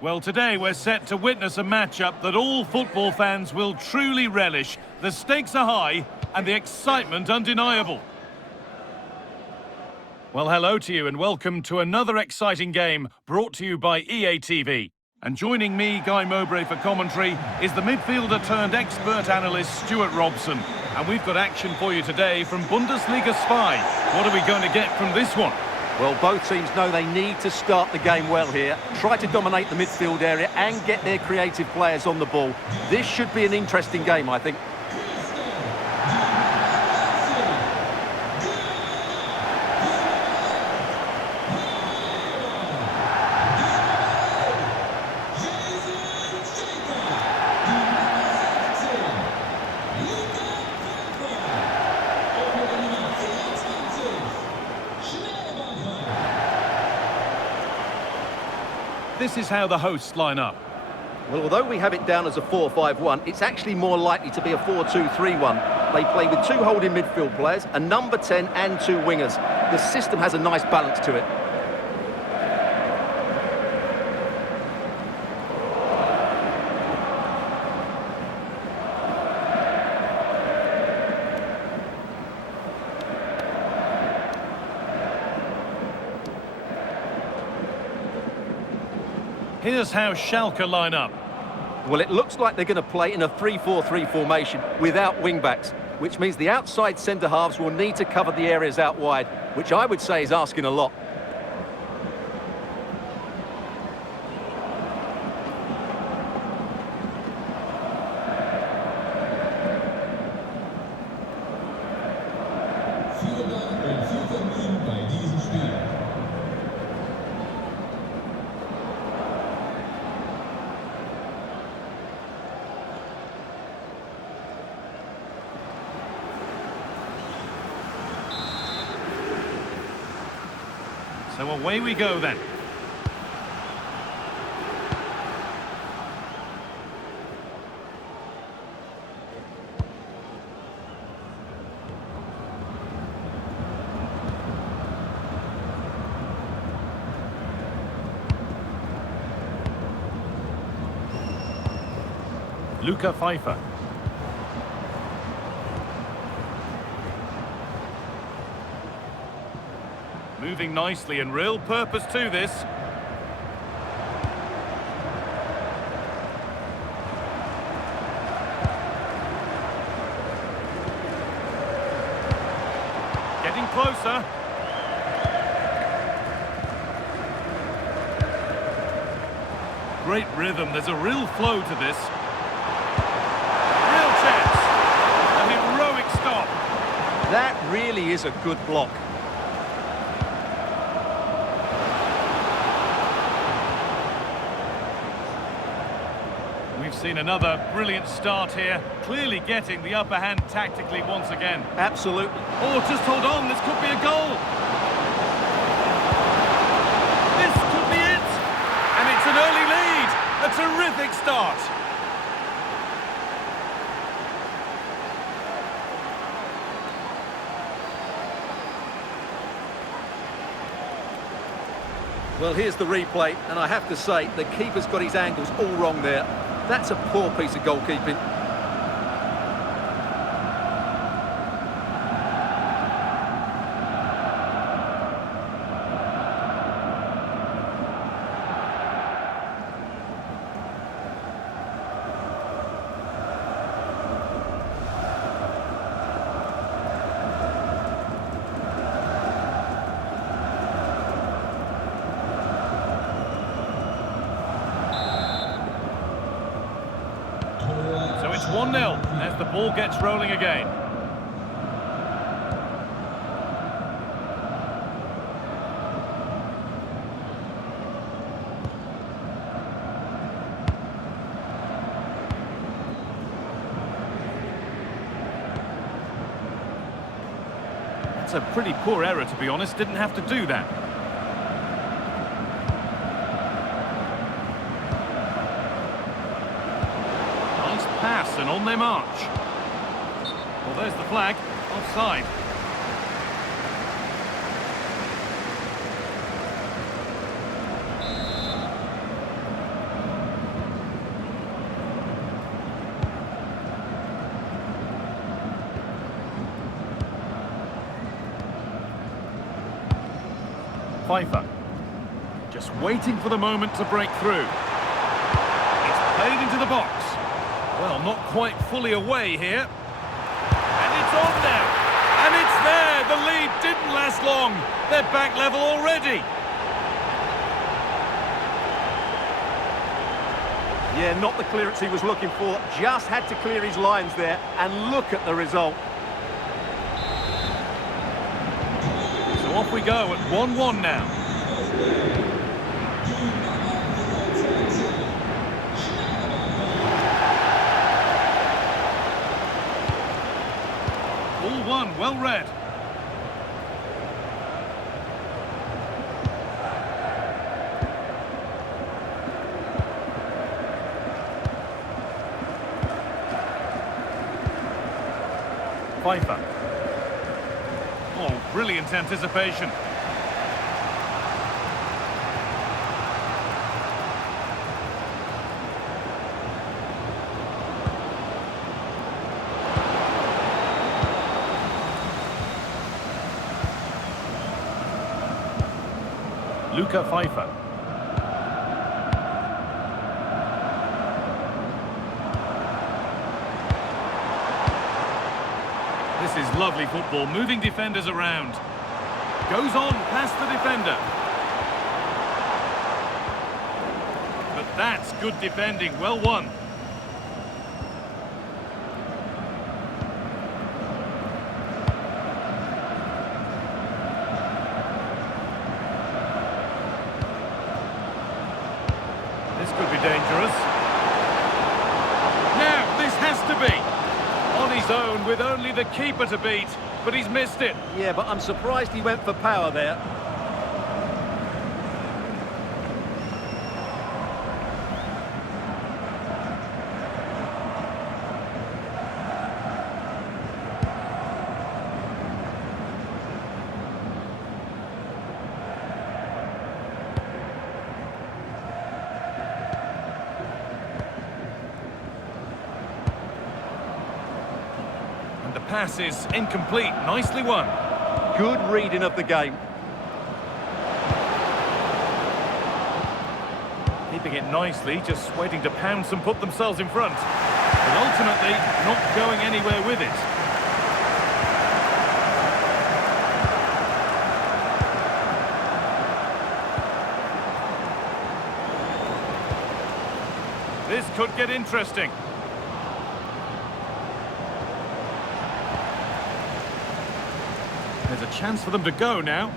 Well, today we're set to witness a matchup that all football fans will truly relish. The stakes are high and the excitement undeniable. Well, hello to you and welcome to another exciting game brought to you by EA TV. And joining me, Guy Mowbray, for commentary is the midfielder turned expert analyst Stuart Robson. And we've got action for you today from Bundesliga Spy. What are we going to get from this one? Well, both teams know they need to start the game well here, try to dominate the midfield area and get their creative players on the ball. This should be an interesting game, I think. This is how the hosts line up. Well, although we have it down as a 4-5-1, it's actually more likely to be a 4-2-3-1. They play with two holding midfield players, a number 10 and two wingers. The system has a nice balance to it. Here's how Schalke line up. Well, it looks like they're going to play in a 3-4-3 formation without wing-backs, which means the outside centre-halves will need to cover the areas out wide, which I would say is asking a lot. So away we go then. Luca Pfeiffer. Moving nicely and real purpose to this. Getting closer. Great rhythm, there's a real flow to this. Real chance. A heroic stop. That really is a good block. We've seen another brilliant start here, clearly getting the upper hand tactically once again. Absolutely. Oh, just hold on, this could be a goal. This could be it. And it's an early lead. A terrific start. Well, here's the replay, and I have to say, the keeper's got his angles all wrong there. That's a poor piece of goalkeeping. It's 1-0 as the ball gets rolling again. That's a pretty poor error, to be honest. Didn't have to do that. Pass and on they march. Well, there's the flag. Offside. Pfeiffer. Just waiting for the moment to break through. It's played into the box. Well, not quite fully away here. And it's on now. And it's there. The lead didn't last long. They're back level already. Yeah, not the clearance he was looking for. Just had to clear his lines there. And look at the result. So off we go at 1-1 now. Ball one, well read. Pfeiffer. Oh, brilliant anticipation. Luca Pfeiffer. This is lovely football, moving defenders around. Goes on past the defender. But that's good defending, well won. This could be dangerous. Now, this has to be. On his own with only the keeper to beat, but he's missed it. Yeah, but I'm surprised he went for power there. The pass is incomplete, nicely won. Good reading of the game. Keeping it nicely, just waiting to pounce and put themselves in front. But ultimately, not going anywhere with it. This could get interesting. There's a chance for them to go now.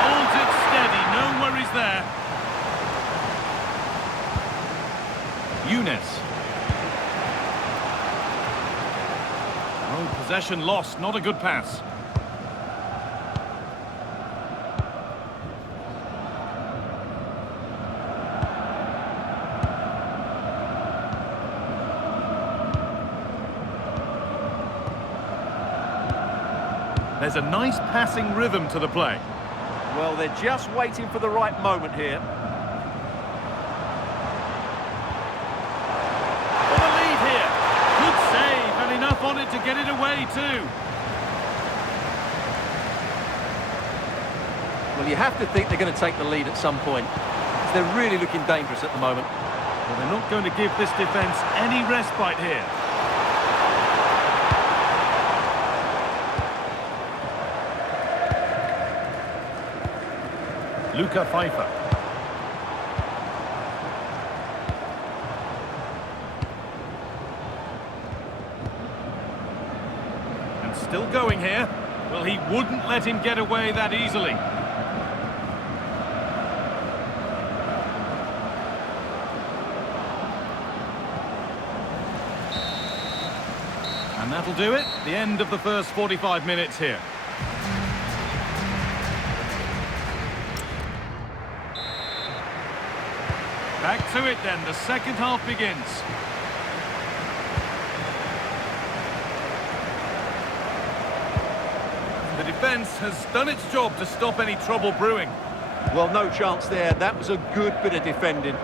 Holds it steady, no worries there. Younes. Oh, possession lost, not a good pass. There's a nice passing rhythm to the play. Well, they're just waiting for the right moment here. For the lead here. Good save, and enough on it to get it away too. Well, you have to think they're going to take the lead at some point. They're really looking dangerous at the moment. Well, they're not going to give this defence any respite here. Luca Pfeiffer. And still going here. Well, he wouldn't let him get away that easily. And that'll do it. The end of the first 45 minutes here. Back to it then, the second half begins. The defence has done its job to stop any trouble brewing. Well, no chance there. That was a good bit of defending.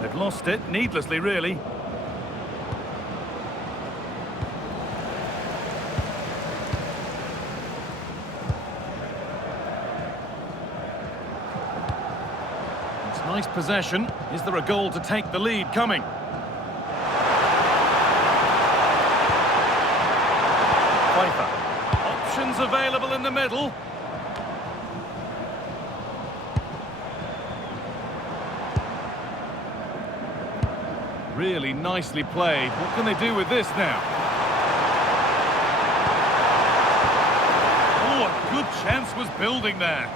They've lost it, needlessly, really. It's nice possession. Is there a goal to take the lead coming? Pfeiffer. Options available in the middle. Really nicely played. What can they do with this now? Oh, a good chance was building there.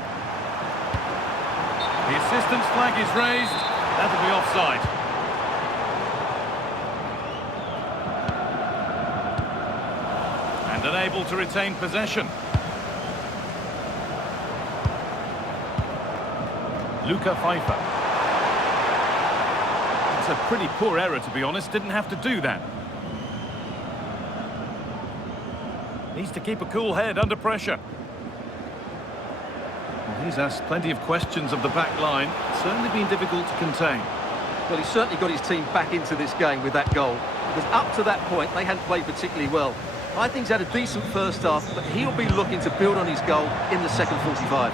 The assistant's flag is raised. That'll be offside. And unable to retain possession. Luca Pfeiffer. A pretty poor error, to be honest. Didn't have to do that. Needs to keep a cool head under pressure. Well, he's asked plenty of questions of the back line. Certainly been difficult to contain. Well, he's certainly got his team back into this game with that goal. Because up to that point, they hadn't played particularly well. I think he's had a decent first half, but he'll be looking to build on his goal in the second 45.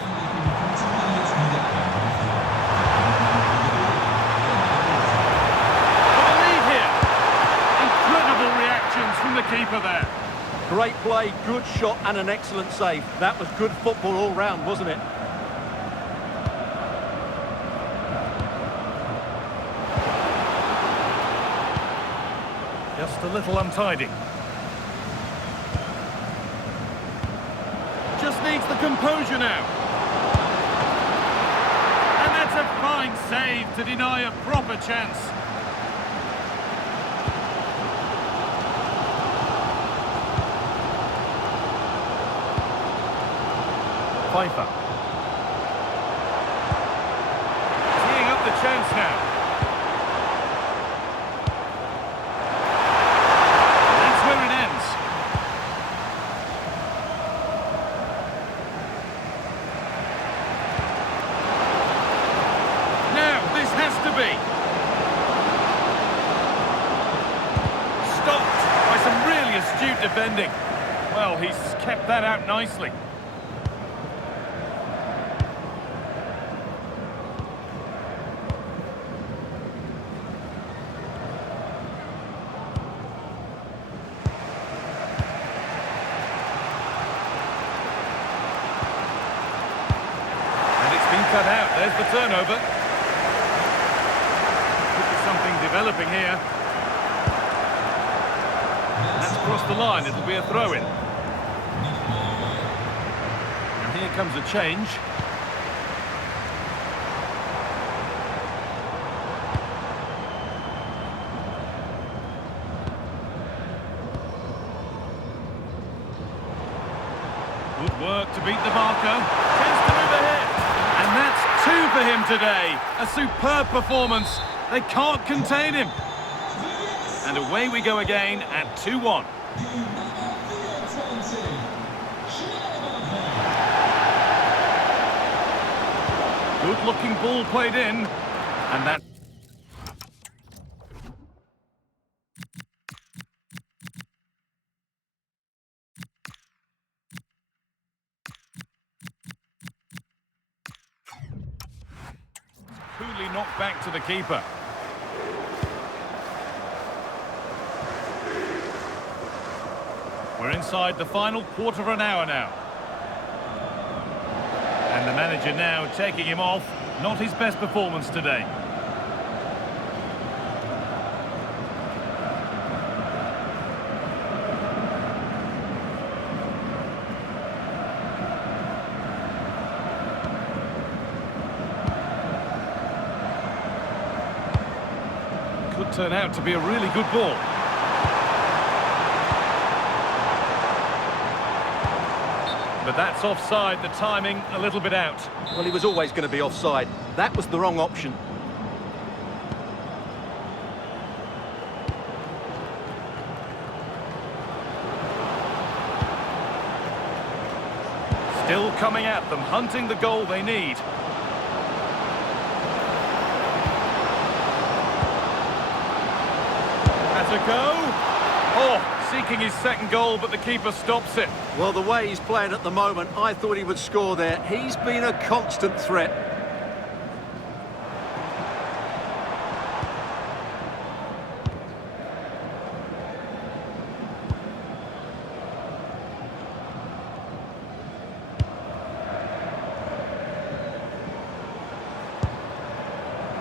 From the keeper there. Great play, good shot and an excellent save. That was good football all round, wasn't it? Just a little untidy. Just needs the composure now. And that's a fine save to deny a proper chance. Pfeiffer. Teeing up the chance now. And that's where it ends. Now, this has to be. Stopped by some really astute defending. Well, he's kept that out nicely. Cut out, there's the turnover. Could be something developing here. That's crossed the line, it'll be a throw-in. And here comes a change. Good work to beat the marker. Chance to move ahead. And that's 2 for him today. A superb performance. They can't contain him. And away we go again at 2-1. Good-looking ball played in. And that... coolly knocked back to the keeper. We're inside the final quarter of an hour now. And the manager now taking him off. Not his best performance today. Could turn out to be a really good ball. But that's offside, the timing a little bit out. Well, he was always going to be offside. That was the wrong option. Still coming at them, hunting the goal they need. That's a go. Oh, seeking his second goal, but the keeper stops it. Well, the way he's playing at the moment, I thought he would score there. He's been a constant threat.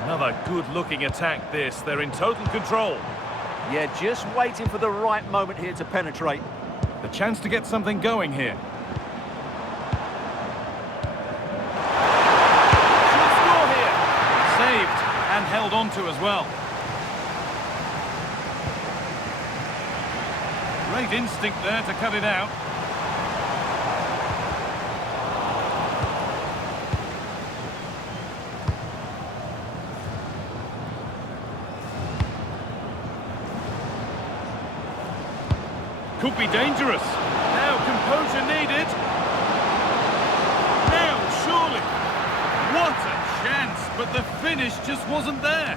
Another good-looking attack, this. They're in total control. Yeah, just waiting for the right moment here to penetrate. The chance to get something going here. Should score here. Saved and held on to as well. Great instinct there to cut it out. Could be dangerous. Now composure needed. Now, surely. What a chance, but the finish just wasn't there.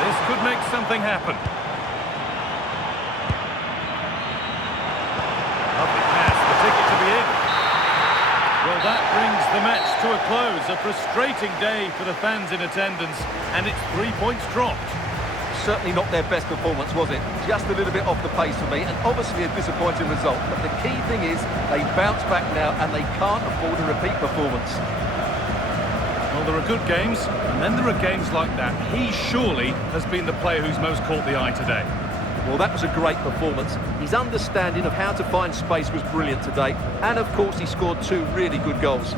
This could make something happen. Lovely pass, the ticket to be in. Well, that brings the match to a close. A frustrating day for the fans in attendance, and it's 3 points dropped. Certainly not their best performance, was it? Just a little bit off the pace for me, and obviously a disappointing result. But the key thing is they bounce back now, and they can't afford a repeat performance. Well, there are good games, and then there are games like that. He surely has been the player who's most caught the eye today. Well, that was a great performance. His understanding of how to find space was brilliant today. And, of course, he scored 2 really good goals.